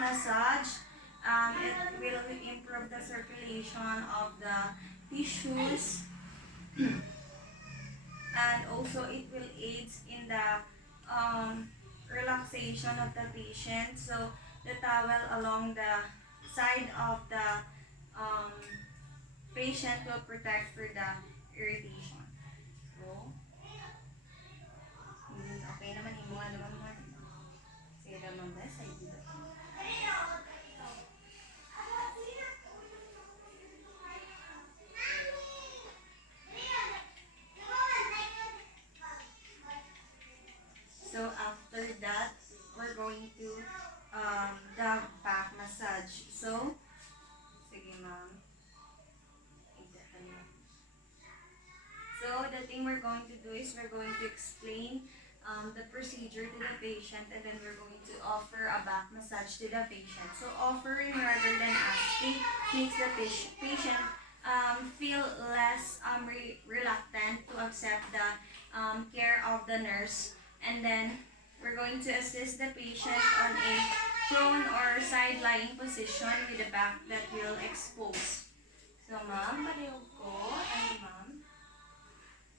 massage, it will improve the circulation of the tissues, and also it will aid in the relaxation of the patient. So the towel along the side of the um, patient will protect for the irritation. So, okay naman yung mga naman mo. Sige naman ba? Sa ito. So after that, we're going to the back massage. So, sige ma'am. So the thing we're going to do is we're going to explain the procedure to the patient, and then we're going to offer a back massage to the patient. So offering rather than asking makes the patient feel less reluctant to accept the care of the nurse. And then we're going to assist the patient on a prone or side-lying position with the back that will expose. So ma'am, palihog ko. Ano ma'am?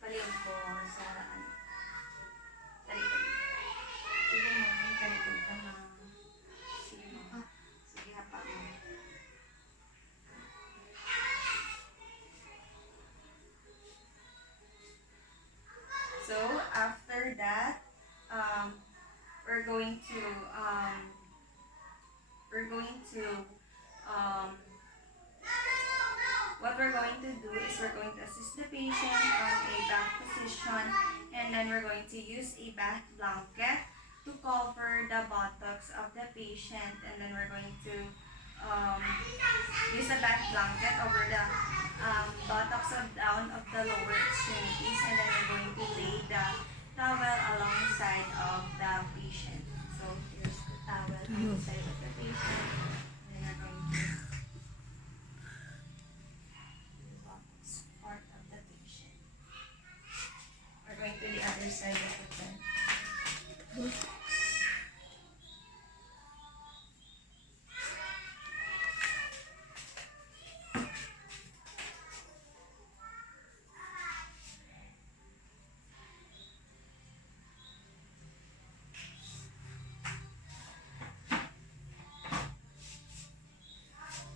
Palihog ko sa ano? Talikod. Sige ma'am, talikod ka ma'am. Sige ma'am. Sige, hapa mo. So after that, we're going to what we're going to do is we're going to assist the patient on a back position, and then we're going to use a back blanket to cover the buttocks of the patient, and then we're going to use a back blanket over the buttocks down of the lower extremities, and then we're going to lay the towel alongside of the patient. So here's the towel alongside of the patient, and then we're going to part of the patient. We're going to the other side of the bed.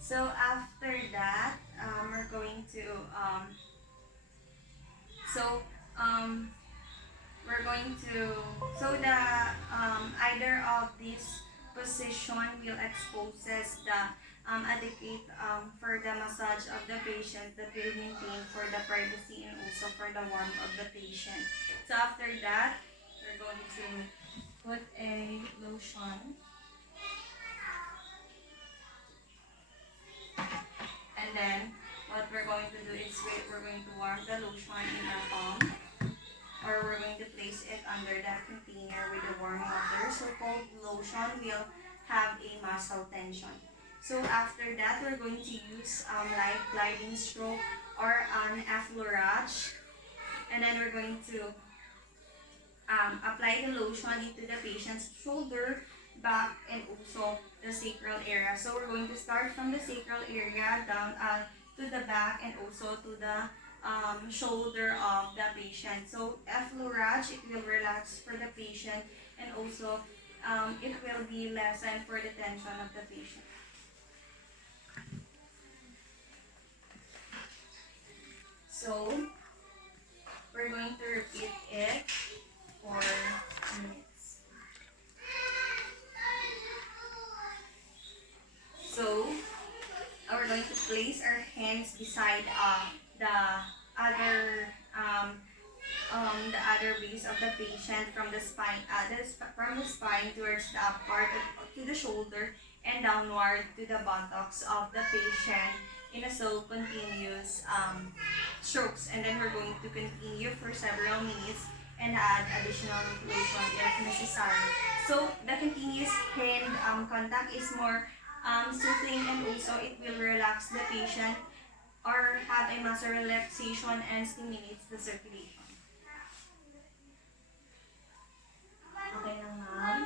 So after that, we're going to the either of these position will exposes the adequate for the massage of the patient that will maintain for the privacy and also for the warmth of the patient. So after that, we're going to put a lotion. And then, what we're going to do is we're going to warm the lotion in our palm, or we're going to place it under that container with the warm water. So cold lotion will have a muscle tension. So after that, we're going to use light gliding stroke or an effleurage. And then we're going to apply the lotion into the patient's shoulder, back, and also the sacral area. So we're going to start from the sacral area down to the back and also to the shoulder of the patient. So effleurage, it will relax for the patient, and also it will be lessened for the tension of the patient. So we're going to repeat it for minutes. So we're going to place our hands beside the other base of the patient from the spine, towards the up part to the shoulder, and downward to the buttocks of the patient in a slow continuous strokes. And then we're going to continue for several minutes and add additional lotion if necessary. So the continuous hand contact is more soothing, and also it will relax the patient or have a muscle relaxation and stimulates the circulation. Okay lang, ma'am?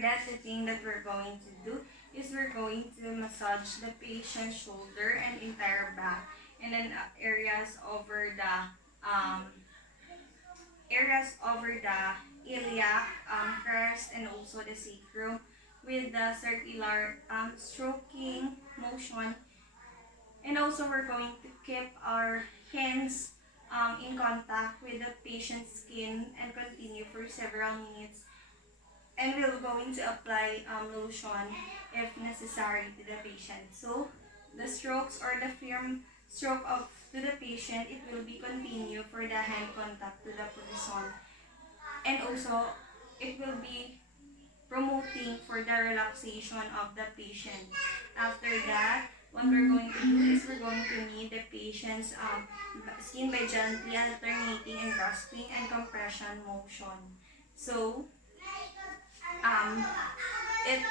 that, the thing that we're going to do is we're going to massage the patient's shoulder and entire back, and then um, areas over the iliac crest and also the sacrum with the circular stroking motion. And also we're going to keep our hands in contact with the patient's skin and continue for several minutes. And we're going to apply lotion if necessary to the patient. So the strokes or the firm stroke of to the patient, it will be continue for the hand contact to the person. And also it will be promoting for the relaxation of the patient. After that, what we're going to do is we're going to knead the patient's skin by gently alternating and grasping and compression motion. So, um, it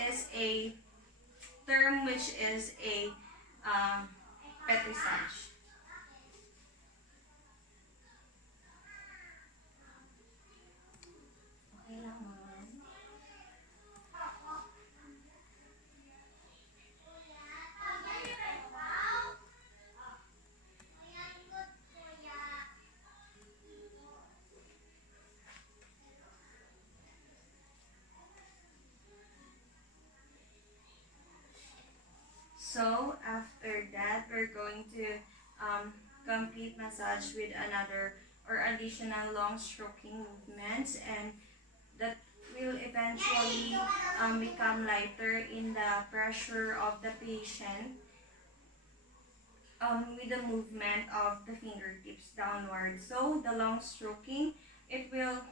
is a term which is a petrissage. Okay lang, ma'am. So after that, we're going to complete massage with another or additional long stroking movements, and that will eventually become lighter in the pressure of the patient with the movement of the fingertips downward. So the long stroking, it will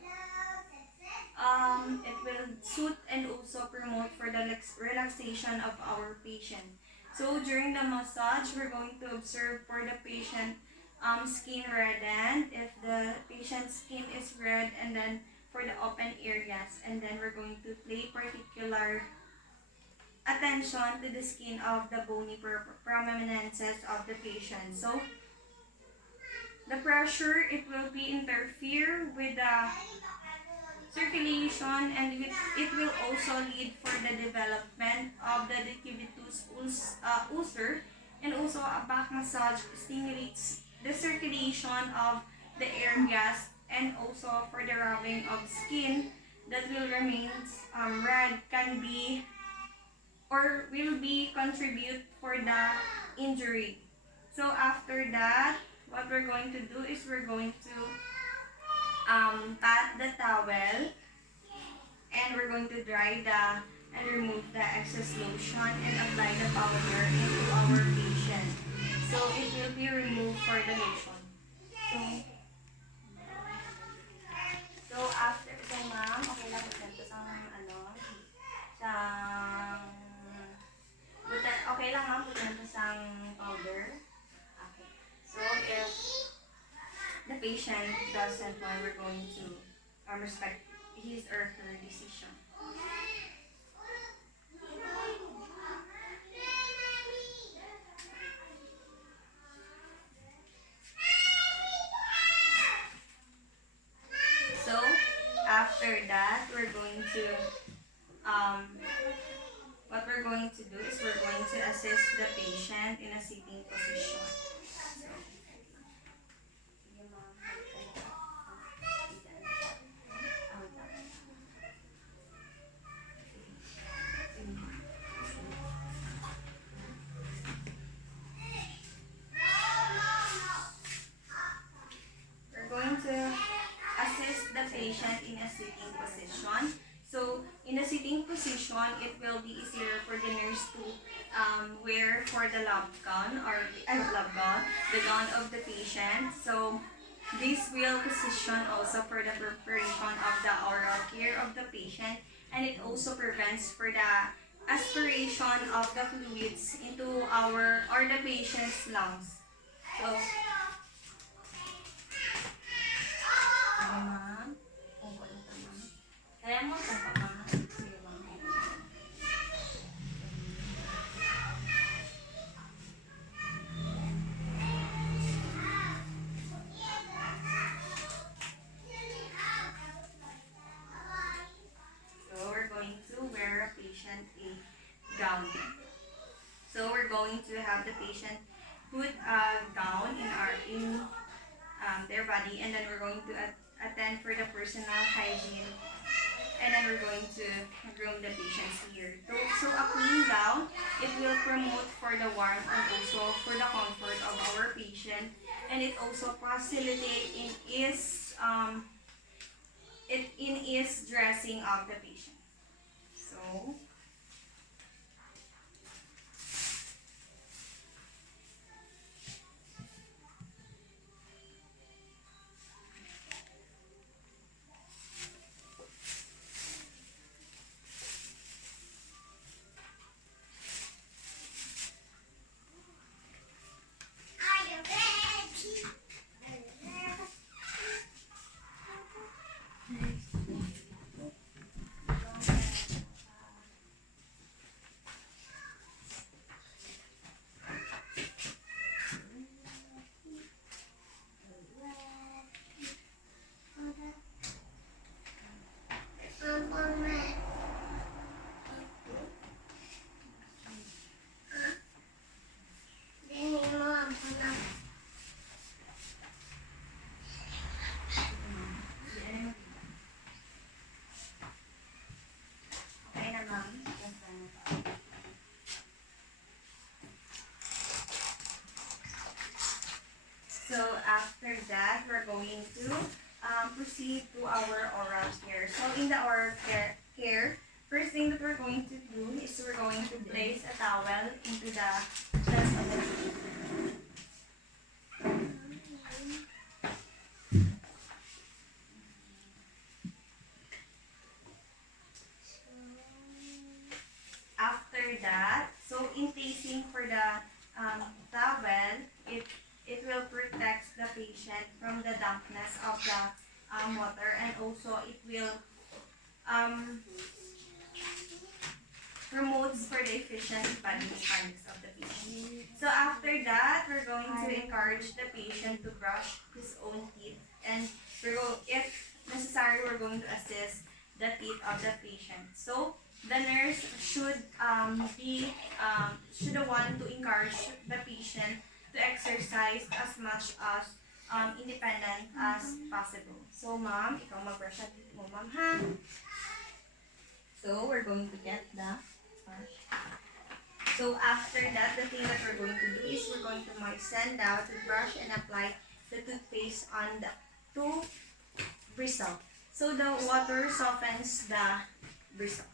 suit and also promote for the relaxation of our patient. So during the massage, we're going to observe for the patient skin reddened. If the patient's skin is red, and then for the open areas, and then we're going to pay particular attention to the skin of the bony prominences of the patient. So the pressure, it will be interfere with the circulation, and it will also lead for the development of the decubitus ulcer, and also a back massage stimulates the circulation of the areas, and also for the rubbing of skin that will remain red can be or will be contribute for the injury. So after that, what we're going to do is we're going to pat the towel, and we're going to dry and remove the excess lotion and apply the powder into our patient. So it will be removed for the lotion. So after, so ma'am, okay lang po dito sa sa okay lang ma'am po dito sa powder. Okay. So if the patient doesn't want, we're going to respect his or her decision. So after that, we're going to what we're going to do is we're going to assist the patient in a sitting position. So, we're going to assist the patient in a sitting position. So, in the sitting position, it will be easier for the nurse to wear for the lab gown or the gown of the patient. So, this will position also for the preparation of the oral care of the patient, and it also prevents for the aspiration of the fluids into our or the patient's lungs. So, ma'am. Kaya mo ito pa, ma'am. Sige, ma'am. dumping. So we're going to have the patient put a gown in their body, and then we're going to attend for the personal hygiene, and then we're going to groom the patient's ear. So a clean gown, it will promote for the warmth and also for the comfort of our patient, and it also facilitate in his dressing of the patient. So So after that, we're going to proceed to our oral care. So in the oral care, first thing that we're going to do is we're going to place a towel into the chest of the patient. After that, so in placing for the towel, it will protect the patient from the dampness of the water, and also it will promotes for the efficient body mechanics of the patient. So after that, we're going to encourage the patient to brush his own teeth, and if necessary, we're going to assist the teeth of the patient. So the nurse should should want to encourage the patient to exercise as much as independent as possible. So ma'am, ikaw mag-brush ang teeth mo, ma'am, ha? So we're going to get the brush. So after that, the thing that we're going to do is we're going to moisten the toothbrush and apply the toothpaste on the two bristle. So the water softens the bristles.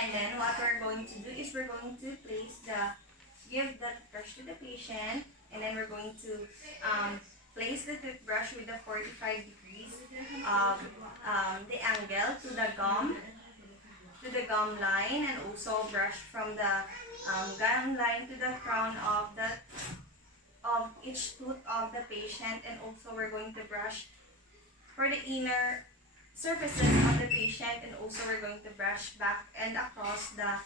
And then what we're going to do is we're going to give the toothbrush to the patient, and then we're going to place the toothbrush with the 45 degrees of the angle to the gum line, and also brush from the gum line to the crown of each tooth of the patient, and also we're going to brush for the inner surfaces of the patient, and also we're going to brush back and across the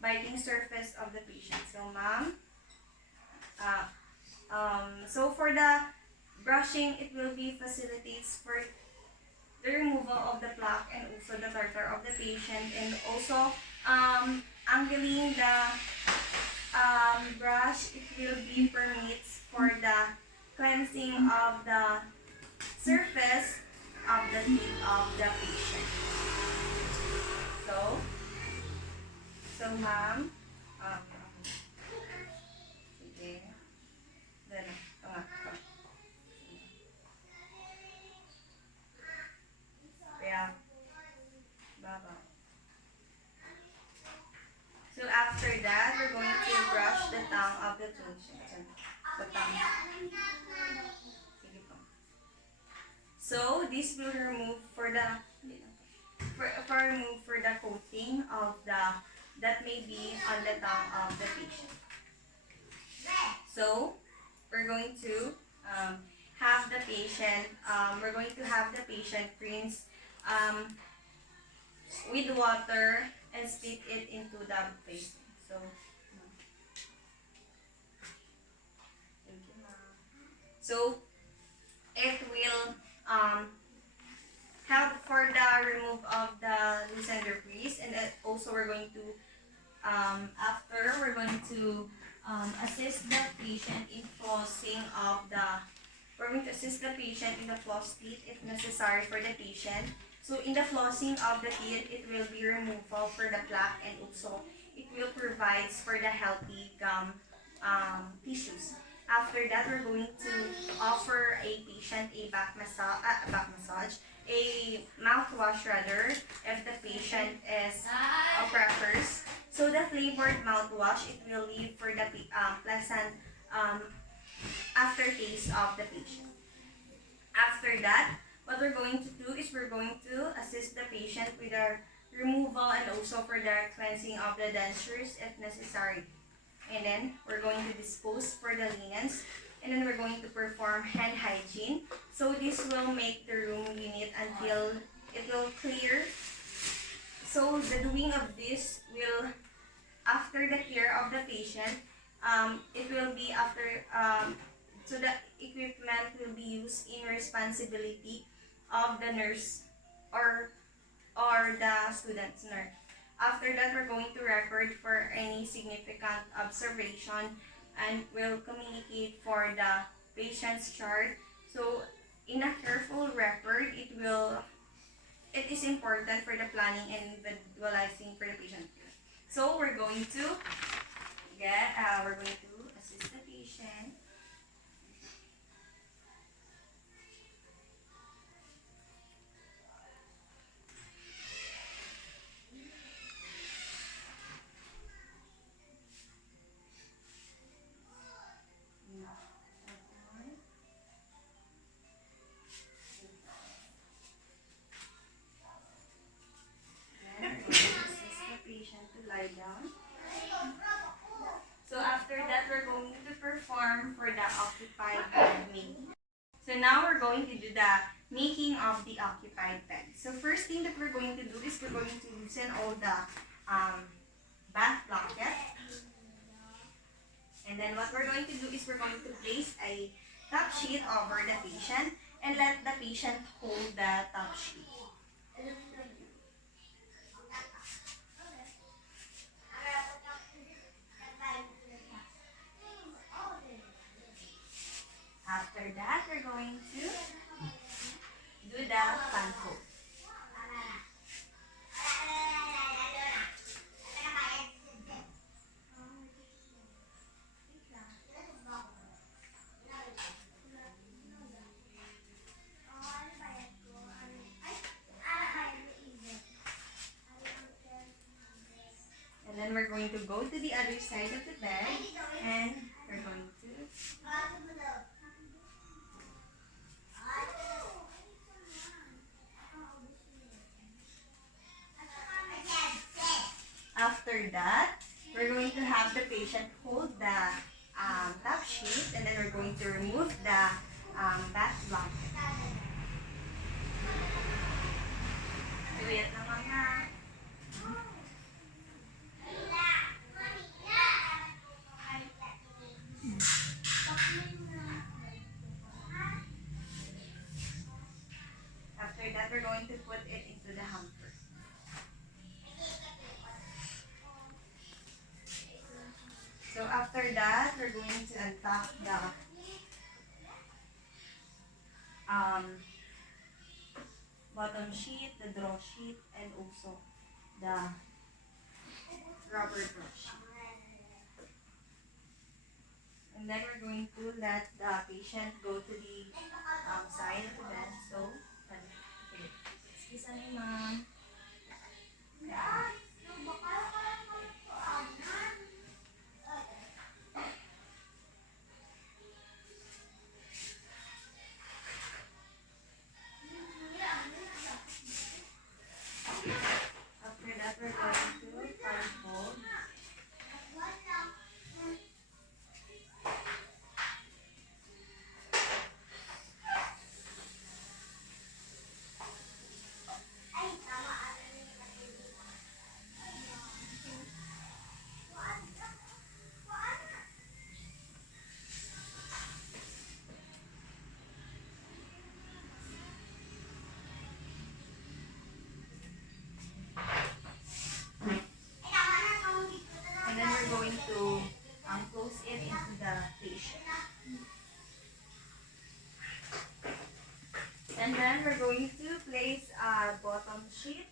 biting surface of the patient. So ma'am, so for the brushing, it will be facilitates for the removal of the plaque and also the tartar of the patient, and also angling the brush, it will be permits for the cleansing of the surface of the teeth of the patient. So ma'am, sige, then, kaya, baba. So after that, we're going to brush the tongue of the tooth. The tongue. Sige po. So this will remove for the coating of that may be on the tongue of the patient. So we're going to have the patient rinse with water and spit it into the paste. So thank you, ma'am. So it will patient in flossing of the, we're going to assist the patient in the floss teeth if necessary for the patient. So in the flossing of the teeth, it will be removal for the plaque and also it will provide for the healthy gum tissues. After that, we're going to offer a patient a back massage, a mouthwash rather, if the patient is prefers. So the flavored mouthwash, it will leave for the pleasant aftertaste of the patient. After that, what we're going to do is we're going to assist the patient with the removal and also for the cleansing of the dentures if necessary. And then we're going to dispose for the linens. And then we're going to perform hand hygiene. So this will make the room unit until it will clear. So the doing of this will, after the care of the patient, it will be after, so the equipment will be used in responsibility of the nurse or the student's nurse. After that, we're going to record for any significant observation and will communicate for the patient's chart. So in a careful record, it is important for the planning and individualizing for the patient. So we're going to assist the patient. Lie down. So after that, we're going to perform for the occupied bed making. So now we're going to do the making of the occupied bed. So first thing that we're going to do is we're going to loosen all the bath blanket. And then what we're going to do is we're going to place a top sheet over the patient and let the patient hold the top sheet. After that, we're going to do the fan fold. And then we're going to go to the other side of the bed and we're going to after that, we're going to have the patient hold the top sheet and then we're going to remove the bath blanket. Tuyat naman ha. After that, we're going to put it into the hamper. So after that, we're going to unpack the bottom sheet, the draw sheet, and also the rubber draw sheet. And then we're going to let the patient go to the side of the bed. So, okay, excuse me, ma'am. After that, we're going to fan fold. And then we're going to place a bottom sheet.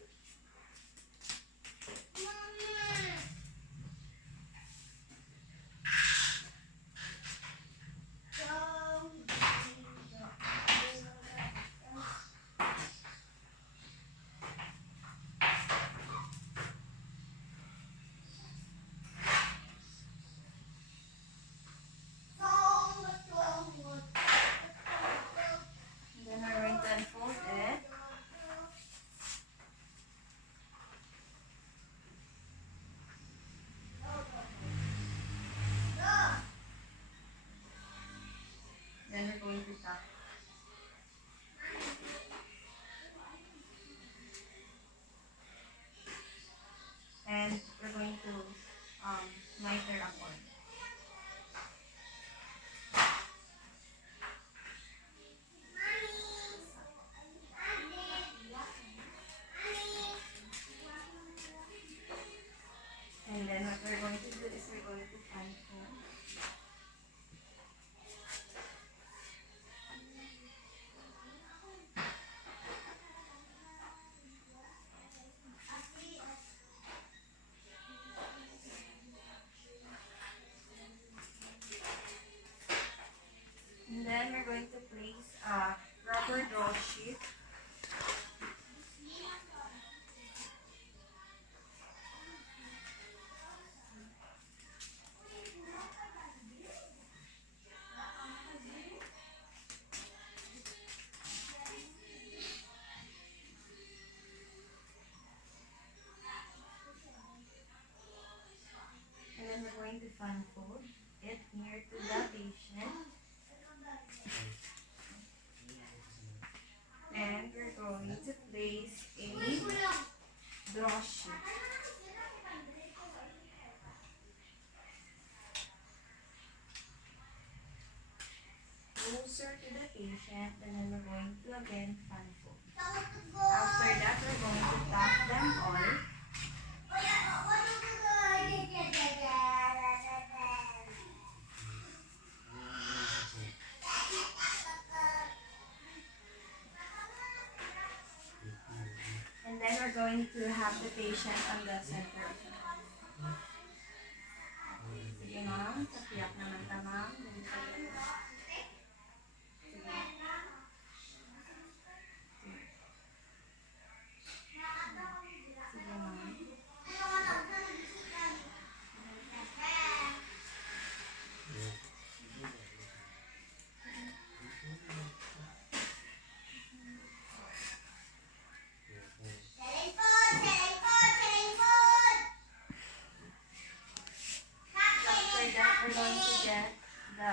Then we're going to unfold it. Then we're going to tuck. And we're going to miter upon. And then what we're going to do is we're going to fan foam. And then we're going to place a rubber draw sheet. And then we're going to fan fold it near to the patient. And we're going to place a draw sheet. Closer to the patient, and then we're going to again fan fold. After that, we're going to tap them all. And then we're going to have the patient on the center. Sige ma'am, tapiak naman ka ma'am. We're going to get the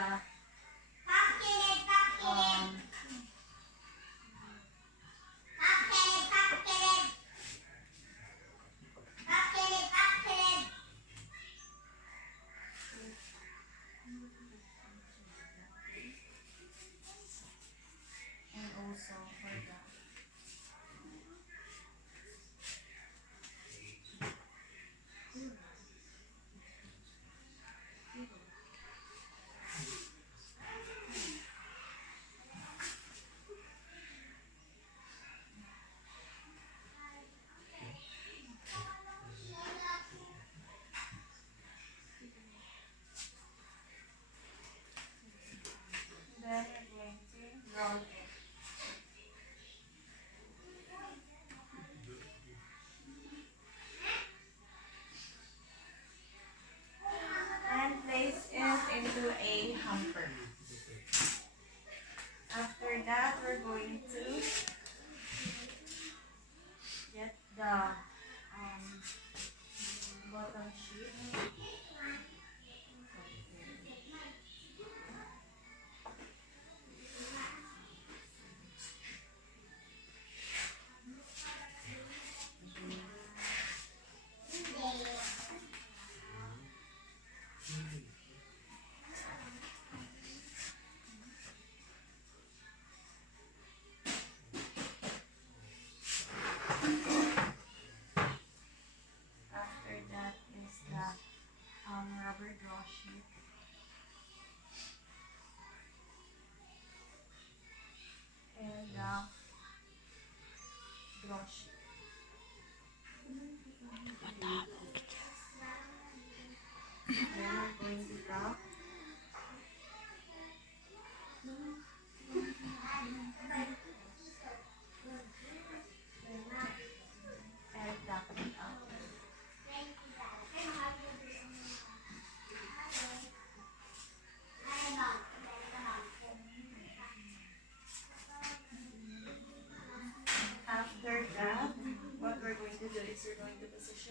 and also for the then we're going to roll it. And place it into a hamper. After that, we're going to get the bottom sheet.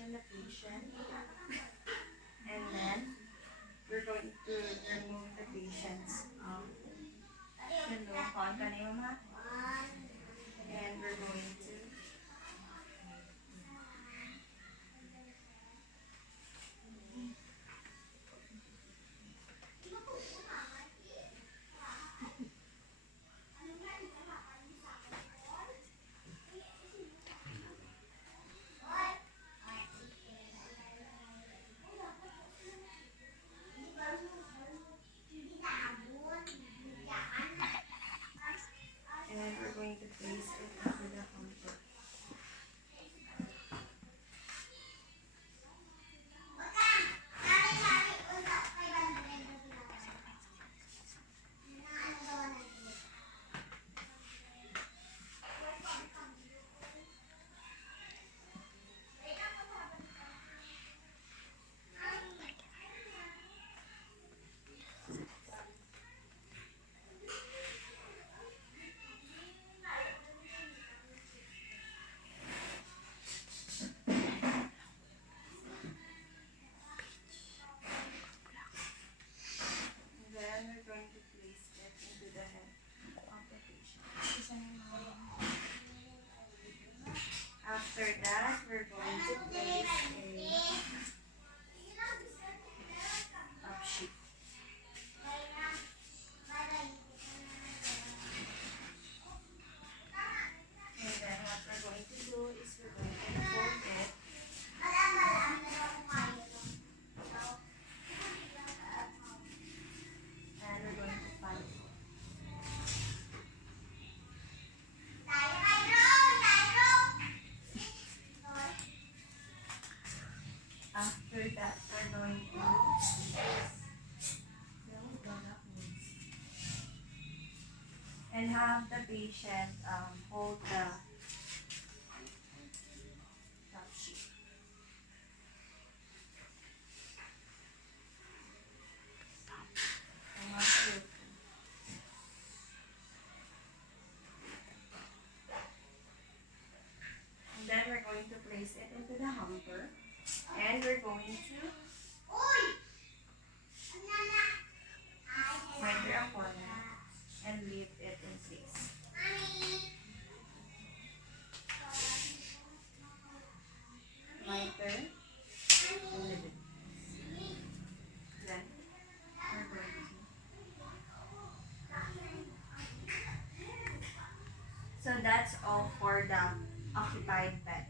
on the patient. And then we're going to remove the patient's silicone. Kanina, Mama? And we're going to place it into the hamper. Then we're going to place it into the head of the patient. After that, we're going to place a up sheet. And then what we're going to do is we're going to fold it. And we're going to fan it. After that, we're going to and have the patient hold the top sheet. And then we're going to place it into the hamper. And we're going to center a corner and leave it in place. Lighter and leave it. Then we're going to. So that's all for the occupied bed.